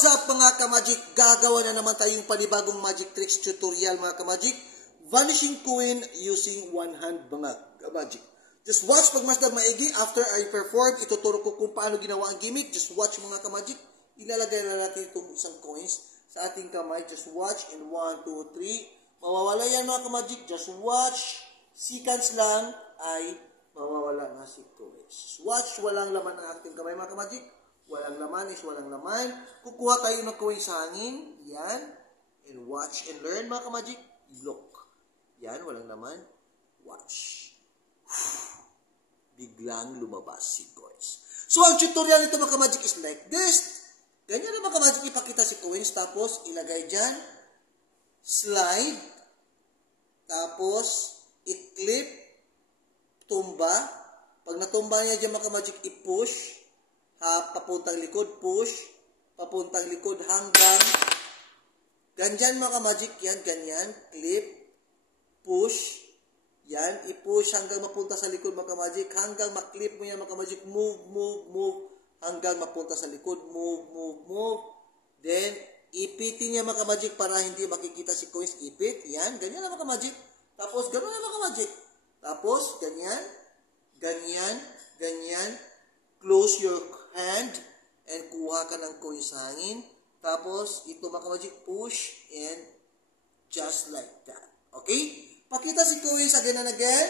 What's up mga ka-magic? Gagawa na naman tayong panibagong magic tricks tutorial mga ka-magic. Vanishing coin using one hand mga ka-magic. Just watch pagmasdag maigi. After I perform, ituturo ko kung paano ginawa ang gimmick. Just watch mga ka-magic. Ilalagay na natin itong isang coins sa ating kamay. Just watch in 1, 2, 3. Mawawala yan mga ka-magic. Just watch. Seconds lang ay mawawala na si coins. Just watch. Walang laman ang ating kamay mga ka-magic. Walang laman is walang laman. Kukuha tayo ng coin sa hangin. Yan. And watch and learn mga ka-magic. Look. Yan. Walang laman. Watch. Biglang lumabas si coins. So, ang tutorial nito mga ka-magic is like this. Ganyan na mga ka-magic ipakita si coins. Tapos, ilagay dyan. Slide. Tapos, i-clip. Tumba. Pag natumba niya dyan mga ka-magic, i-push. Papuntang likod, push, papuntang likod hanggang, ganyan mga ka-magic, yan, ganyan, clip, push, yan, i-push hanggang mapunta sa likod mga ka-magic, hanggang maklip mo yan mga ka-magic, move, hanggang mapunta sa likod, move, then, ipitin niya mga ka-magic para hindi makikita si coins, ipit, yan, ganyan na mga ka-magic, tapos, gano'n na mga ka-magic, tapos, ganyan, close your hand and kuha ka ng coin sa hangin. Tapos, ito mga ka-magic, push and just like that. Okay? Pakita si coins again and again.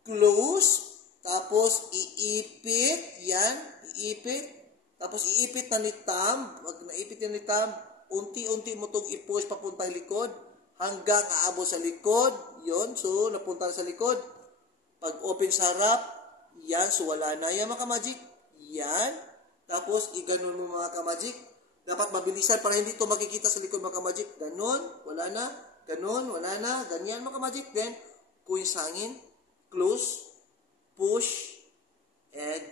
Close. Tapos, iipit. Yan. Iipit. Tapos, iipit na nitam. Pag naipit na nitam, unti-unti mo itong i-push papuntang likod hanggang aabot sa likod. Yun. So, napunta sa likod. Pag open sa harap, yan. So, wala na yan mga ka-magic. Yan. Tapos, iganon mo mga ka-magic. Dapat mabilisan para hindi ito makikita sa likod mga ka-magic. Ganon, wala na. Ganon, wala na. Ganyan mga ka-magic. Then, coin sa hangin. Close. Push. And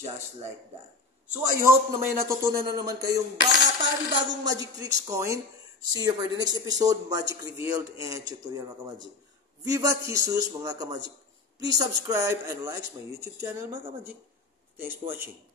just like that. So, I hope na may natutunan na naman kayong bagong magic tricks coin. See you for the next episode. Magic Revealed and tutorial mga ka-magic. Vivat Jesus mga ka-magic. Please subscribe and like my YouTube channel mga ka-magic. Thanks for watching.